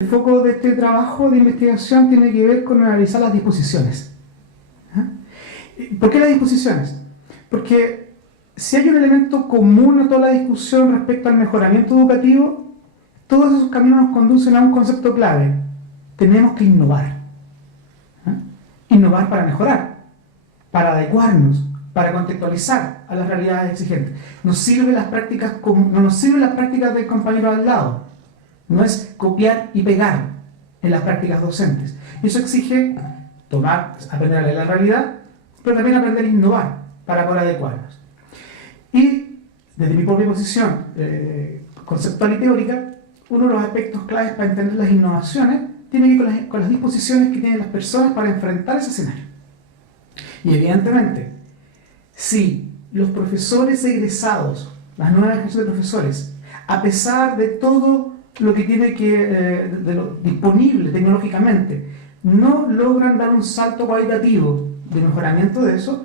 El foco de este trabajo de investigación tiene que ver con analizar las disposiciones. ¿Ah? ¿Por qué las disposiciones? Porque si hay un elemento común a toda la discusión respecto al mejoramiento educativo, todos esos caminos nos conducen a un concepto clave. Tenemos que innovar. ¿Ah? Innovar para mejorar, para adecuarnos, para contextualizar a las realidades exigentes. No nos sirven las prácticas del compañero al lado. No es copiar y pegar en las prácticas docentes. Eso exige aprender a leer la realidad, pero también aprender a innovar para poder adecuarnos. Y desde mi propia posición conceptual y teórica, uno de los aspectos claves para entender las innovaciones tiene que ver con las disposiciones que tienen las personas para enfrentar ese escenario. Y evidentemente, si los profesores egresados, las nuevas generaciones de profesores, a pesar de todo lo que tiene de lo disponible tecnológicamente, no logran dar un salto cualitativo de mejoramiento de eso,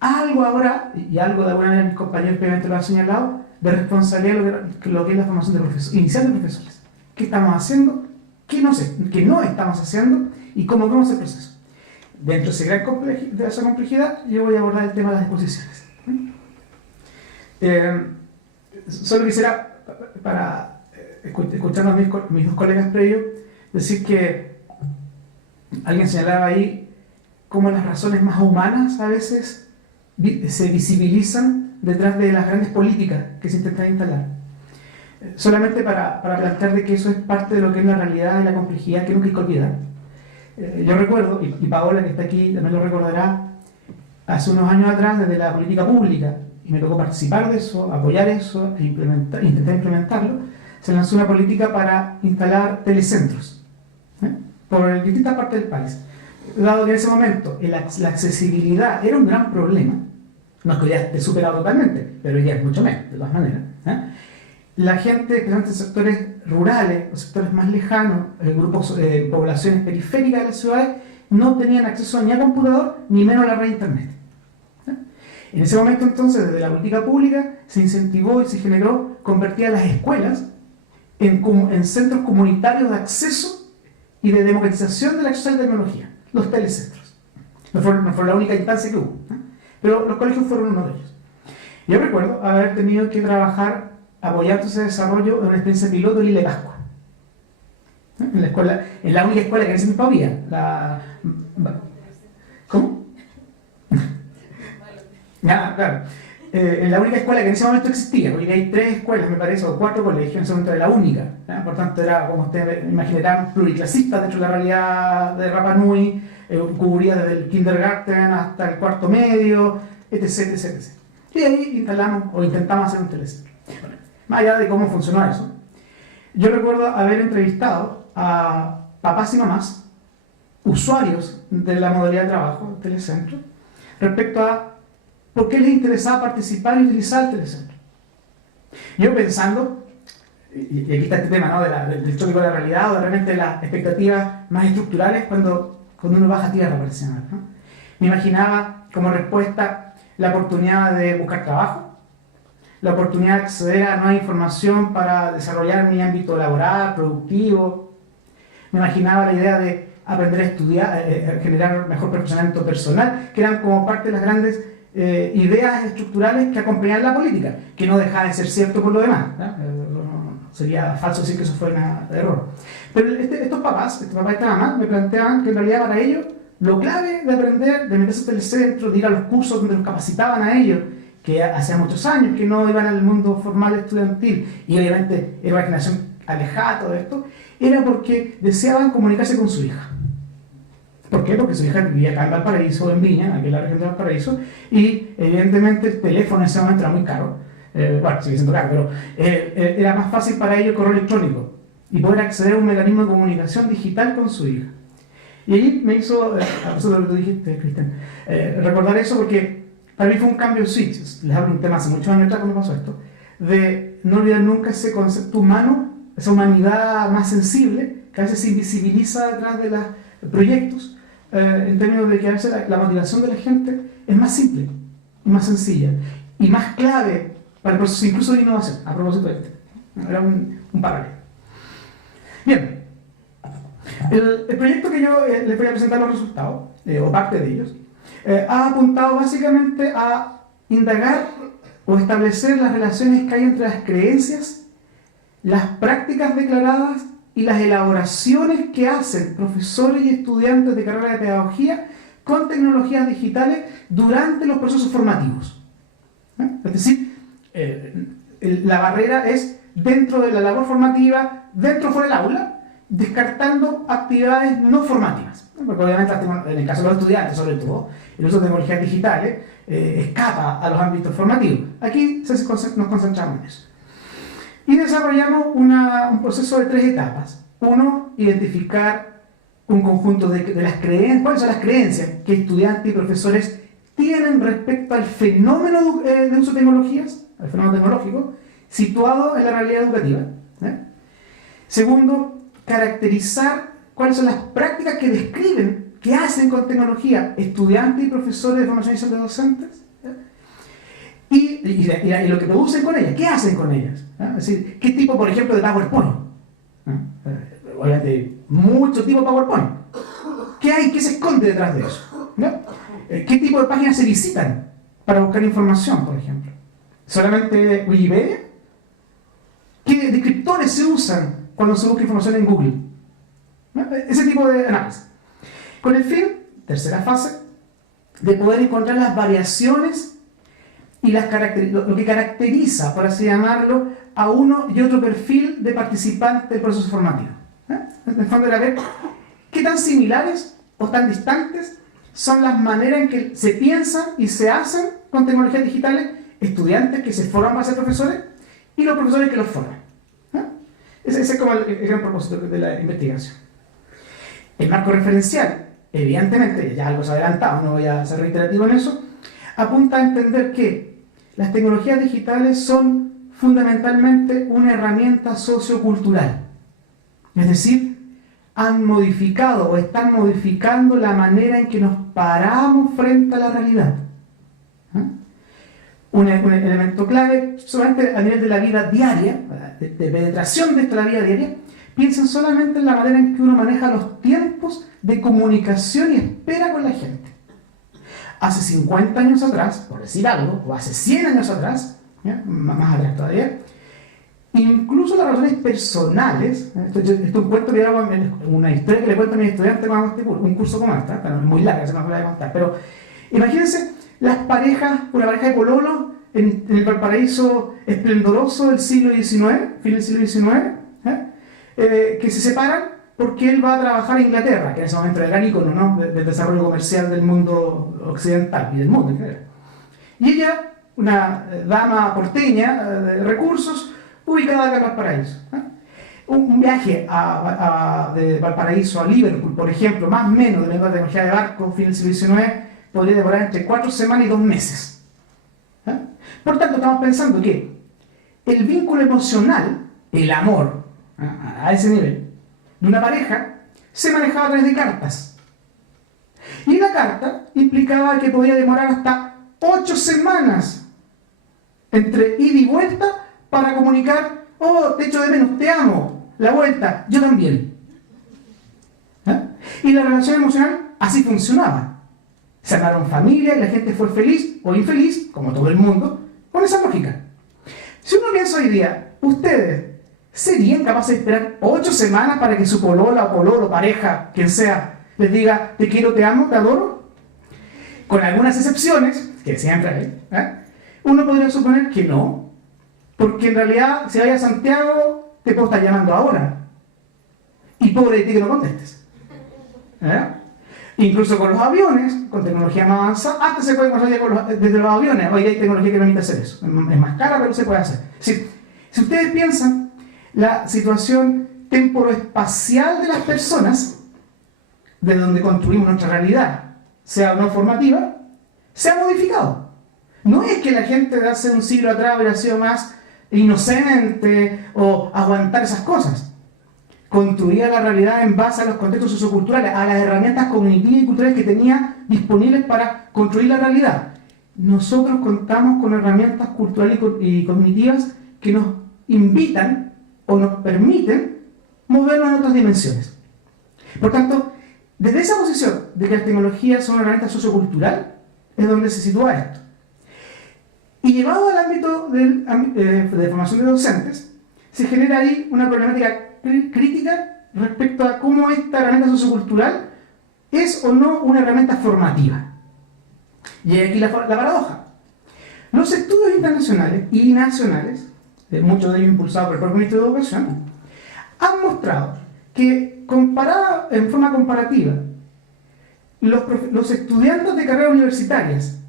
algo habrá, y algo de alguna manera mis compañeros previamente lo han señalado, de responsabilidad lo que es la formación de profesores, inicial de profesores. ¿Qué estamos haciendo? ¿Qué no estamos haciendo? ¿Y cómo vemos el proceso? Dentro de esa complejidad, yo voy a abordar el tema de las disposiciones. Solo quisiera, para escuchando a mis dos colegas previos, decir que alguien señalaba ahí cómo las razones más humanas a veces se visibilizan detrás de las grandes políticas que se intentan instalar. Solamente para plantear de que eso es parte de lo que es la realidad y la complejidad que nunca hay que olvidar. Yo recuerdo, y Paola que está aquí también lo recordará, hace unos años atrás desde la política pública, y me tocó participar de eso, apoyar eso, intentar implementarlo, se lanzó una política para instalar telecentros por distintas partes del país. Dado que en ese momento la accesibilidad era un gran problema, no es que ya esté superado totalmente, pero ya es mucho menos, de todas maneras. La gente, especialmente en sectores rurales, los sectores más lejanos, grupos, poblaciones periféricas de las ciudades, no tenían acceso ni a computador, ni menos a la red de internet. En ese momento entonces, desde la política pública, se incentivó y se generó convertir a las escuelas en centros comunitarios de acceso y de democratización del acceso a la tecnología, los telecentros. No fue la única instancia que hubo, pero los colegios fueron uno de ellos. Yo recuerdo haber tenido que trabajar apoyando ese desarrollo en una experiencia piloto en Isla de Pascua, en la única escuela que en ese tiempo había. ¿Cómo? Claro. En la única escuela que en ese momento existía, porque hay 3 escuelas, me parece, o 4 colegios, en ese momento era la única. Por tanto, era, como ustedes imaginarán, pluriclasista dentro de la realidad de Rapa Nui, cubría desde el kindergarten hasta el cuarto medio, etc. Y ahí instalamos o intentamos hacer un telecentro. Bueno, más allá de cómo funcionó eso, yo recuerdo haber entrevistado a papás y mamás, usuarios de la modalidad de trabajo del telecentro, respecto a por qué les interesaba participar y utilizar el telecentro. Yo pensando, y aquí está este tema, ¿no?, del choque con la realidad, o de repente las expectativas más estructurales cuando uno baja a tierra, parece, ¿no? Me imaginaba como respuesta la oportunidad de buscar trabajo, la oportunidad de acceder a nueva información para desarrollar mi ámbito laboral, productivo. Me imaginaba la idea de aprender a estudiar, generar mejor perfeccionamiento personal, que eran como parte de las grandes ideas estructurales que acompañan la política, que no deja de ser cierto por lo demás, sería falso decir que eso fue un error. Pero estos papás y esta mamá me planteaban que en realidad para ellos lo clave de aprender, de meterse en el centro, de ir a los cursos donde los capacitaban a ellos, que hacía muchos años que no iban al mundo formal estudiantil, y obviamente era una generación alejada de todo esto, era porque deseaban comunicarse con su hija. ¿Por qué? Porque su hija vivía acá en Valparaíso, en Viña, aquí en la región de Valparaíso, y evidentemente el teléfono en ese momento era muy caro. Bueno, sigue siendo caro, pero era más fácil para ellos el correo electrónico y poder acceder a un mecanismo de comunicación digital con su hija. Y ahí me hizo, a pesar de lo que tú dijiste, Cristian, recordar eso porque para mí fue un cambio de switch. Les hablo de un tema hace muchos años atrás cuando pasó esto, de no olvidar nunca ese concepto humano, esa humanidad más sensible que a veces se invisibiliza detrás de los proyectos, en términos de que a veces la motivación de la gente es más simple, más sencilla y más clave para el proceso incluso de innovación, a propósito de este. Era un paralelo. Bien, El proyecto que yo les voy a presentar los resultados, o parte de ellos, ha apuntado básicamente a indagar o establecer las relaciones que hay entre las creencias, las prácticas declaradas y las elaboraciones que hacen profesores y estudiantes de carrera de pedagogía con tecnologías digitales durante los procesos formativos. Es decir, la barrera es dentro de la labor formativa, dentro o fuera del aula, descartando actividades no formativas. Porque obviamente en el caso de los estudiantes, sobre todo, el uso de tecnologías digitales escapa a los ámbitos formativos. Aquí nos concentramos en eso. Y desarrollamos un proceso de 3 etapas. Uno, identificar un conjunto de las creencias, cuáles son las creencias que estudiantes y profesores tienen respecto al fenómeno de uso de tecnologías, al fenómeno tecnológico, situado en la realidad educativa. Segundo, caracterizar cuáles son las prácticas que describen, que hacen con tecnología estudiantes y profesores de formación inicial de docentes, y lo que producen con ellas, qué hacen con ellas. Es decir, qué tipo, por ejemplo, de PowerPoint. Obviamente, mucho tipo de PowerPoint. ¿Qué hay? ¿Qué se esconde detrás de eso? ¿Qué tipo de páginas se visitan para buscar información, por ejemplo? ¿Solamente Wikipedia? ¿Qué descriptores se usan cuando se busca información en Google? Ese tipo de análisis. Con el fin, tercera fase, de poder encontrar las variaciones y lo que caracteriza, por así llamarlo, a uno y otro perfil de participante del proceso formativo. En el fondo era ver qué tan similares o tan distantes son las maneras en que se piensan y se hacen con tecnologías digitales estudiantes que se forman para ser profesores y los profesores que los forman. Ese es como el gran propósito de la investigación. El marco referencial, evidentemente, ya algo se ha adelantado, no voy a ser reiterativo en eso, apunta a entender que las tecnologías digitales son fundamentalmente una herramienta sociocultural. Es decir, han modificado o están modificando la manera en que nos paramos frente a la realidad. Un elemento clave, solamente a nivel de la vida diaria, de penetración de esta la vida diaria, piensen solamente en la manera en que uno maneja los tiempos de comunicación y espera con la gente. Hace 50 años atrás, por decir algo, o hace 100 años atrás, más atrás todavía, incluso las relaciones personales, esto es un cuento que hago, una historia que le cuento a mis estudiantes cuando hago un curso como esta, pero es muy larga, se me va a contar, pero imagínense las parejas, una pareja de pololo en el Valparaíso esplendoroso del siglo XIX, fin del siglo XIX, que se separan porque él va a trabajar en Inglaterra, que en ese momento era el gran ícono, ¿no?, del desarrollo comercial del mundo occidental y del mundo en general. Y ella, una dama porteña de recursos, ubicada acá en Valparaíso. Un viaje de Valparaíso a Liverpool, por ejemplo, más o menos, de la tecnología de barco, fin del siglo XIX, podría demorar entre 4 semanas y 2 meses. Por tanto, estamos pensando que el vínculo emocional, el amor, a ese nivel, de una pareja, se manejaba a través de cartas. Y la carta implicaba que podía demorar hasta 8 semanas entre ida y vuelta para comunicar: oh, te echo de menos, te amo, la vuelta, yo también. Y la relación emocional así funcionaba. Se armaron familias y la gente fue feliz o infeliz, como todo el mundo, con esa lógica. Si uno piensa hoy día, ustedes ¿serían capaces de esperar 8 semanas para que su polola o pololo, pareja, quien sea, les diga: te quiero, te amo, te adoro? Con algunas excepciones, que siempre hay, uno podría suponer que no, porque en realidad, si vayas a Santiago, te puedo estar llamando ahora. Y pobre de ti que no contestes. Incluso con los aviones, con tecnología más avanzada, antes se puede conectar desde los aviones. Hoy hay tecnología que permite hacer eso. Es más cara, pero se puede hacer. Si ustedes piensan, la situación temporoespacial de las personas, de donde construimos nuestra realidad, sea o no formativa, se ha modificado. No es que la gente de hace un siglo atrás hubiera sido más inocente o aguantar esas cosas. Construía la realidad en base a los contextos socioculturales, a las herramientas cognitivas y culturales que tenía disponibles para construir la realidad. Nosotros contamos con herramientas culturales y cognitivas que nos invitan o nos permiten movernos en otras dimensiones. Por tanto, desde esa posición de que las tecnologías son una herramienta sociocultural, es donde se sitúa esto. Y llevado al ámbito de formación de docentes, se genera ahí una problemática crítica respecto a cómo esta herramienta sociocultural es o no una herramienta formativa. Y aquí la paradoja. Los estudios internacionales y nacionales, muchos de ellos impulsados por el propio Ministerio de Educación, han mostrado que en forma comparativa, los estudiantes de carreras universitarias,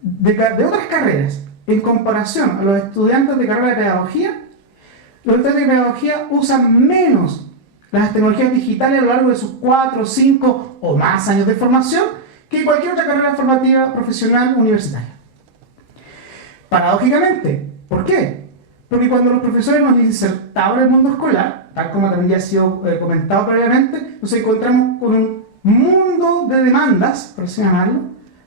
de otras carreras, en comparación a los estudiantes de carrera de pedagogía, los estudiantes de pedagogía usan menos las tecnologías digitales a lo largo de sus 4, 5 o más años de formación que cualquier otra carrera formativa profesional universitaria. Paradójicamente, ¿por qué? Porque cuando los profesores nos insertamos en el mundo escolar, tal como también ya ha sido comentado previamente, nos encontramos con un mundo de demandas, por así llamarlo,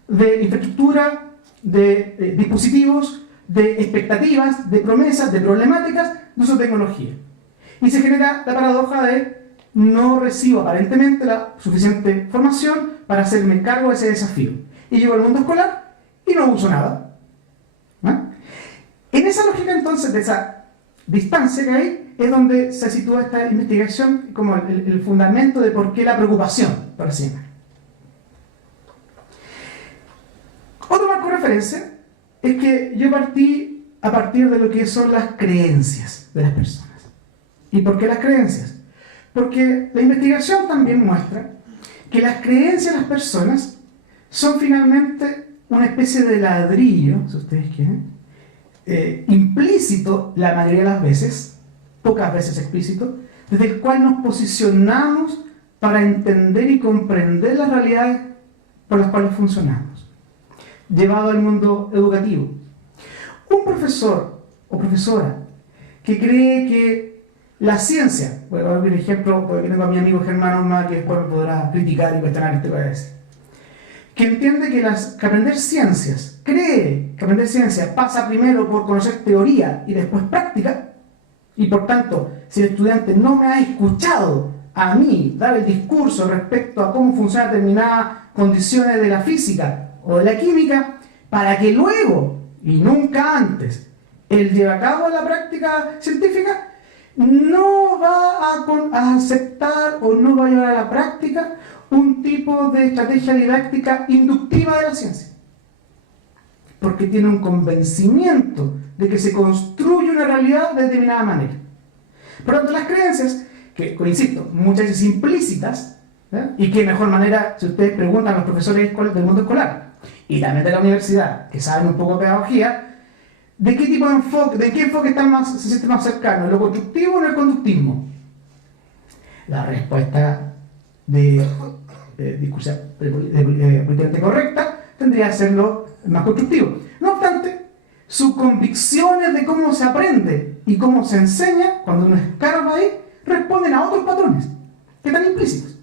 de infraestructura, de dispositivos, de expectativas, de promesas, de problemáticas de uso de tecnología. Y se genera la paradoja de no recibo aparentemente la suficiente formación para hacerme cargo de ese desafío. Y llego al mundo escolar y no uso nada. ¿No? En esa lógica entonces, de esa distancia que hay, es donde se sitúa esta investigación como el fundamento de por qué la preocupación, por así llamarlo. Otro marco de referencia es que yo partí a partir de lo que son las creencias de las personas. ¿Y por qué las creencias? Porque la investigación también muestra que las creencias de las personas son finalmente una especie de ladrillo, si ustedes quieren, implícito la mayoría de las veces, pocas veces explícito, desde el cual nos posicionamos para entender y comprender las realidades por las cuales funcionamos. Llevado al mundo educativo, un profesor o profesora que cree que la ciencia, voy a dar un ejemplo porque tengo a mi amigo Germán Osma que después me podrá criticar y cuestionar este voy a decir, que entiende que aprender ciencias, cree que aprender ciencias pasa primero por conocer teoría y después práctica, y por tanto, si el estudiante no me ha escuchado a mí dar el discurso respecto a cómo funcionan determinadas condiciones de la física o de la química, para que luego, y nunca antes, él lleve a cabo la práctica científica, no va a aceptar o no va a llevar a la práctica un tipo de estrategia didáctica inductiva de la ciencia. Porque tiene un convencimiento de que se construye una realidad de determinada manera. Por lo tanto, las creencias, que, insisto, muchas veces implícitas, y qué mejor manera, si ustedes preguntan a los profesores del mundo escolar, y también de la universidad, que saben un poco de pedagogía, ¿de qué tipo de enfoque, se siente más cercano? ¿En lo constructivo o en el conductismo? La respuesta políticamente correcta tendría que ser lo más constructivo. No obstante, sus convicciones de cómo se aprende y cómo se enseña, cuando uno escarba ahí, responden a otros patrones que están implícitos.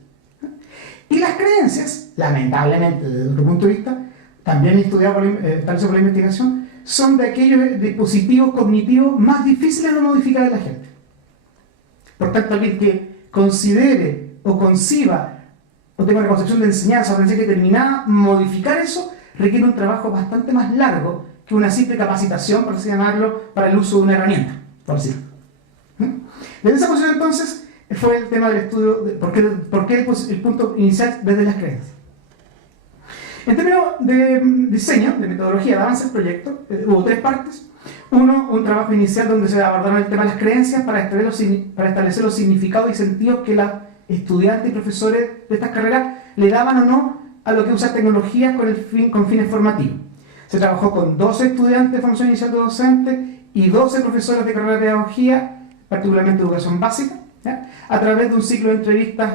Y las creencias, lamentablemente desde otro punto de vista, también estudiado por la investigación, son de aquellos dispositivos cognitivos más difíciles de modificar de la gente. Por tanto, alguien que considere o conciba o tenga una concepción de enseñanza o aprendizaje determinada, modificar eso requiere un trabajo bastante más largo que una simple capacitación, por así llamarlo, para el uso de una herramienta, por decirlo. Desde esa posición, entonces, fue el tema del estudio de por qué el punto inicial desde las creencias. En términos de diseño, de metodología de avance del proyecto, hubo 3 partes. Uno, un trabajo inicial donde se abordaron el tema de las creencias para establecer los significados y sentidos que los estudiantes y profesores de estas carreras le daban o no a lo que usa tecnologías con fines formativos. Se trabajó con 12 estudiantes de formación inicial de docentes y 12 profesores de carrera de pedagogía, particularmente de educación básica, ¿ya? A través de un ciclo de entrevistas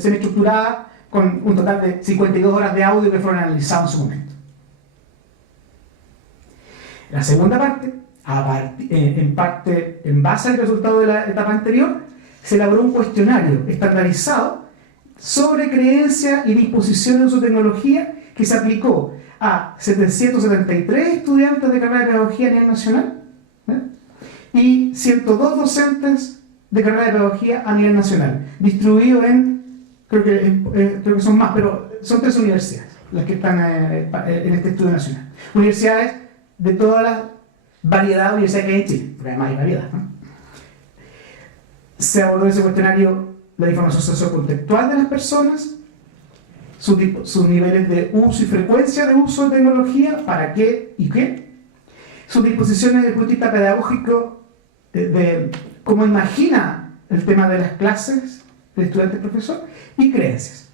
semiestructuradas con un total de 52 horas de audio que fueron analizados en su momento. La segunda parte, en base al resultado de la etapa anterior, se elaboró un cuestionario estandarizado sobre creencias y disposiciones de uso de tecnología que se aplicó a 773 estudiantes de carrera de pedagogía a nivel nacional, y 102 docentes de carrera de pedagogía a nivel nacional, distribuidos en creo que son más, pero son 3 universidades las que están en este estudio nacional. Universidades de toda la variedad de universidades que hay en Chile, porque además hay variedad, ¿no? Se abordó en ese cuestionario la información sociocontextual de las personas, sus niveles de uso y frecuencia de uso de tecnología, para qué y qué, sus disposiciones desde el punto de vista pedagógico, de cómo imagina el tema de las clases, de estudiante-profesor, y creencias.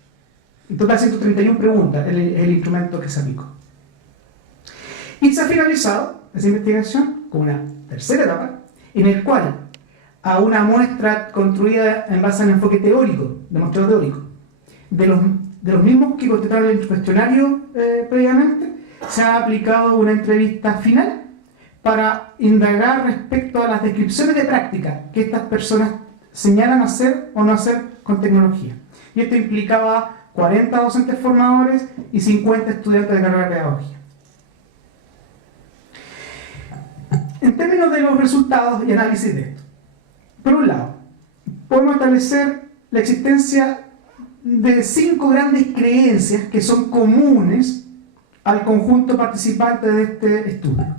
En total 131 preguntas, el instrumento que se aplicó. Y se ha finalizado esa investigación con una tercera etapa, en el cual a una muestra construida en base al enfoque teórico, demostrado teórico, de los mismos que contestaron el cuestionario previamente, se ha aplicado una entrevista final para indagar respecto a las descripciones de práctica que estas personas señalan hacer o no hacer con tecnología. Y esto implicaba 40 docentes formadores y 50 estudiantes de carrera de pedagogía. En términos de los resultados y análisis de esto, por un lado, podemos establecer la existencia de 5 grandes creencias que son comunes al conjunto participante de este estudio.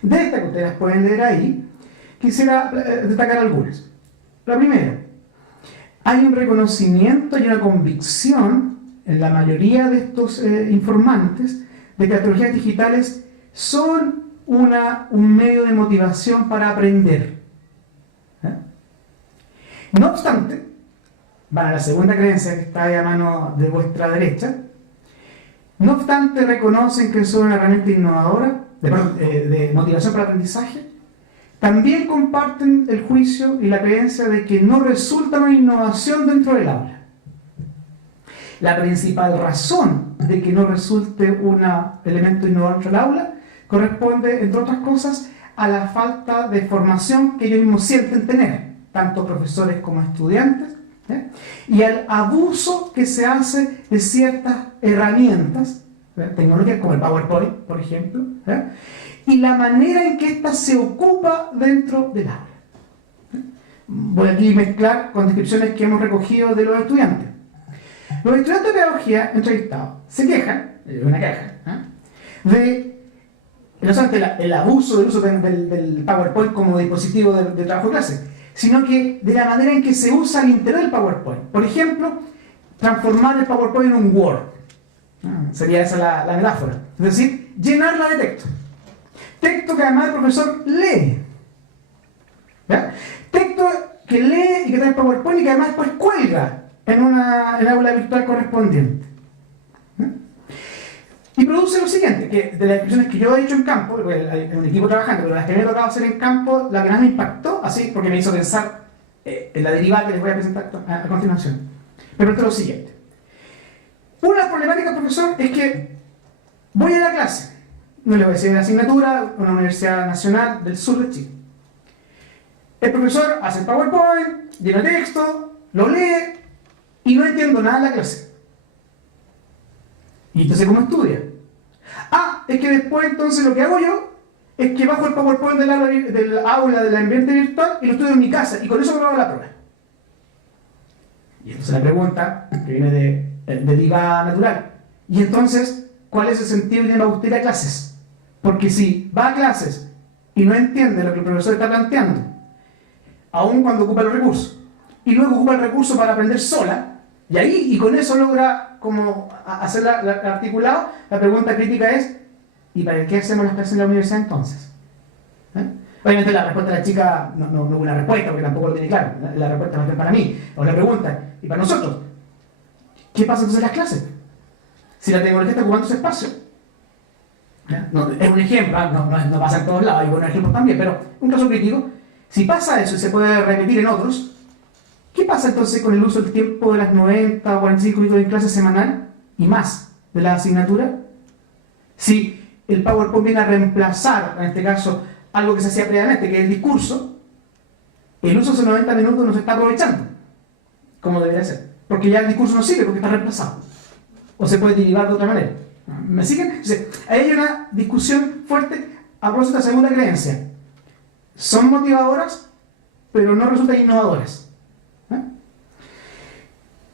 De estas que ustedes pueden leer ahí, quisiera destacar algunas. La primera, hay un reconocimiento y una convicción en la mayoría de estos informantes de que las tecnologías digitales son un medio de motivación para aprender. No obstante, van a la segunda creencia que está ahí a mano de vuestra derecha, no obstante reconocen que son una herramienta innovadora, de motivación para aprendizaje, también comparten el juicio y la creencia de que no resulta una innovación dentro del aula. La principal razón de que no resulte un elemento innovador dentro del aula corresponde, entre otras cosas, a la falta de formación que ellos mismos sienten tener, tanto profesores como estudiantes, y al abuso que se hace de ciertas herramientas tecnológicas como el PowerPoint, por ejemplo, y la manera en que ésta se ocupa dentro del aula. Voy aquí a mezclar con descripciones que hemos recogido de los estudiantes. Los estudiantes de pedagogía entrevistados se quejan, una queja, de no solamente el abuso del uso del PowerPoint como dispositivo de trabajo de clase, sino que de la manera en que se usa al interior del PowerPoint. Por ejemplo, transformar el PowerPoint en un Word. Sería esa la metáfora. Es decir, llenarla de texto. Texto que además el profesor lee. ¿Ya? Texto que lee y que trae PowerPoint y que además después cuelga en el aula virtual correspondiente. Y produce lo siguiente, que de las descripciones que yo he hecho en campo, hay un equipo trabajando, pero las que me he tocado hacer en campo, la que más me impactó, así, porque me hizo pensar en la derivada que les voy a presentar a continuación. Me pregunto lo siguiente. Una de las problemáticas, profesor, es que voy a la clase, no le voy a decir la asignatura, una universidad nacional del sur de Chile. El profesor hace el PowerPoint, llena texto, lo lee, y no entiendo nada de la clase. ¿Y entonces cómo estudia? Es que después entonces lo que hago yo es que bajo el PowerPoint del aula del ambiente virtual y lo estudio en mi casa, y con eso me hago la prueba. Y entonces la pregunta, que viene de derivada natural, y entonces, ¿cuál es el sentido de ir a usted a clases? Porque si va a clases y no entiende lo que el profesor está planteando, aun cuando ocupa los recursos, y luego ocupa el recurso para aprender sola, y con eso logra como hacer articulado, la pregunta crítica es, ¿y para qué hacemos las clases en la universidad entonces? Obviamente la respuesta de la chica no es una respuesta, porque tampoco lo tiene claro. La respuesta más bien para mí, o la pregunta, y para nosotros, ¿qué pasa entonces en las clases? Si la tecnología está ocupando ese espacio. No, es un ejemplo, no pasa en todos lados, hay buenos ejemplos también, pero un caso crítico, si pasa eso y se puede repetir en otros, ¿qué pasa entonces con el uso del tiempo de las 90 o 45 minutos de clase semanal y más de la asignatura? Si el PowerPoint viene a reemplazar, en este caso, algo que se hacía previamente, que es el discurso, el uso de esos 90 minutos no se está aprovechando, como debería ser, porque ya el discurso no sirve porque está reemplazado, o se puede derivar de otra manera. ¿Me siguen? Entonces, ahí hay una discusión fuerte a propósito de la segunda creencia. Son motivadoras, pero no resultan innovadoras.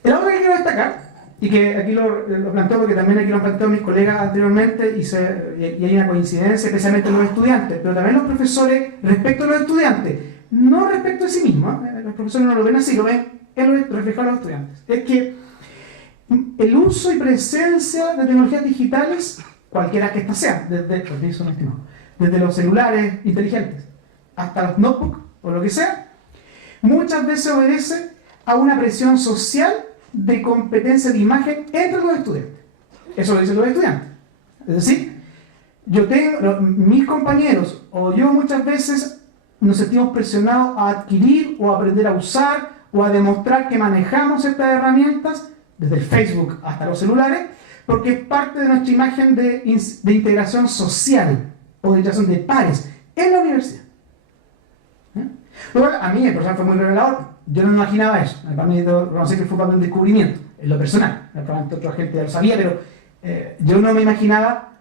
La otra que quiero destacar, y que aquí lo planteo porque también aquí lo han planteado mis colegas anteriormente, y hay una coincidencia, especialmente en los estudiantes, pero también los profesores respecto a los estudiantes, no respecto a sí mismos, los profesores no lo ven así, lo ven reflejado en los estudiantes. Es que el uso y presencia de tecnologías digitales, cualquiera que éstas sean, desde los celulares inteligentes hasta los notebooks o lo que sea, muchas veces obedece a una presión social de competencia de imagen entre los estudiantes. Eso lo dicen los estudiantes. Es decir, mis compañeros o yo muchas veces nos sentimos presionados a adquirir o a aprender a usar o a demostrar que manejamos estas herramientas, desde el Facebook hasta los celulares, porque es parte de nuestra imagen de integración social o de integración de pares en la universidad. Luego, a mí el profesor fue muy revelador. Yo no me imaginaba eso. Para mí, no sé que fue para un descubrimiento, en lo personal. Probablemente otra gente ya lo sabía, pero yo no me imaginaba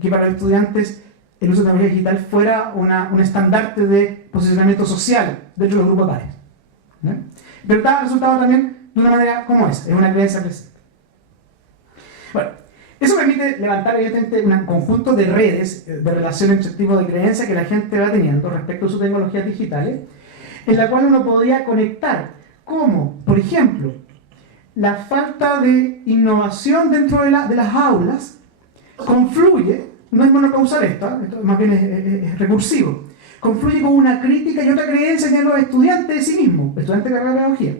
que para los estudiantes el uso de tecnología digital fuera un estandarte de posicionamiento social dentro de los grupos de pares. Pero está resultado también de una manera como es una creencia presente. Bueno, eso permite levantar evidentemente un conjunto de redes de relación entre tipo de creencias que la gente va teniendo respecto a sus tecnologías digitales, en la cual uno podría conectar como, por ejemplo, la falta de innovación dentro de las aulas confluye, no es monocausal esto más bien es recursivo, confluye con una crítica y otra creencia en los estudiantes de sí mismos, estudiantes de carrera de pedagogía,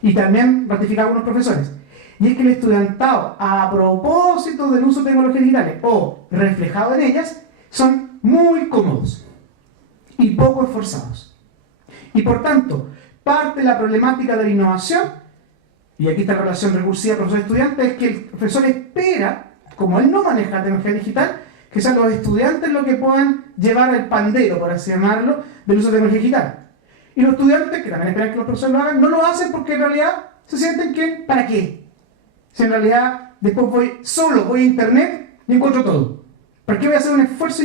y también ratificado por los profesores. Y es que el estudiantado, a propósito del uso de tecnologías digitales o reflejado en ellas, son muy cómodos y poco esforzados. Y por tanto, parte de la problemática de la innovación, y aquí está la relación recursiva profesor-estudiante, es que el profesor espera, como él no maneja la tecnología digital, que sean los estudiantes los que puedan llevar el pandero, por así llamarlo, del uso de tecnología digital. Y los estudiantes, que también esperan que los profesores lo hagan, no lo hacen porque en realidad se sienten que, ¿para qué? Si en realidad después voy a internet y encuentro todo. ¿Para qué voy a hacer un esfuerzo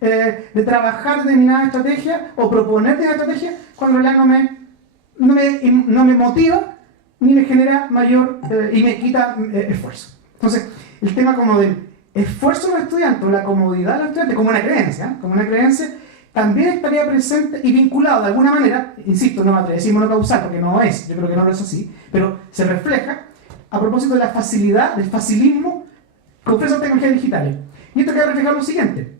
de trabajar determinada estrategia o proponer determinada estrategia cuando en realidad no me motiva ni me genera mayor y me quita esfuerzo? Entonces, el tema como del esfuerzo de los estudiantes o la comodidad de los estudiantes como una creencia, también estaría presente y vinculado de alguna manera, insisto, no me atrevo a decir monocausal porque no es, yo creo que no lo es así, pero se refleja a propósito de la facilidad, del facilismo que ofrecen las tecnologías digitales. Y esto queda reflejado en lo siguiente.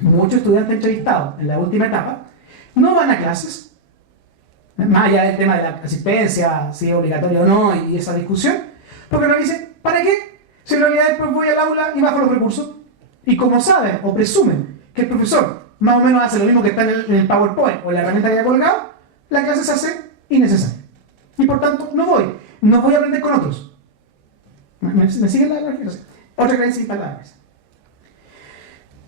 Muchos estudiantes entrevistados en la última etapa no van a clases, más allá del tema de la asistencia, si es obligatorio o no, y esa discusión, porque nos dicen, ¿para qué? Si en realidad después voy al aula y bajo los recursos. Y como saben o presumen que el profesor más o menos hace lo mismo que está en el PowerPoint o en la herramienta que haya colgado, la clase se hace innecesaria. Y por tanto, no voy a aprender con otros. ¿Me siguen la creencia? Otra creencia instalada.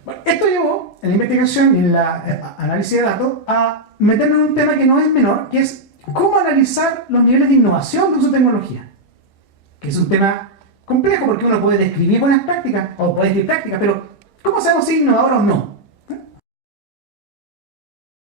Bueno, esto llevó en la investigación y en la análisis de datos a meternos en un tema que no es menor, que es cómo analizar los niveles de innovación de uso de tecnología. Que es un tema complejo porque uno puede describir buenas prácticas o puede describir prácticas, pero ¿cómo sabemos si es innovador o no?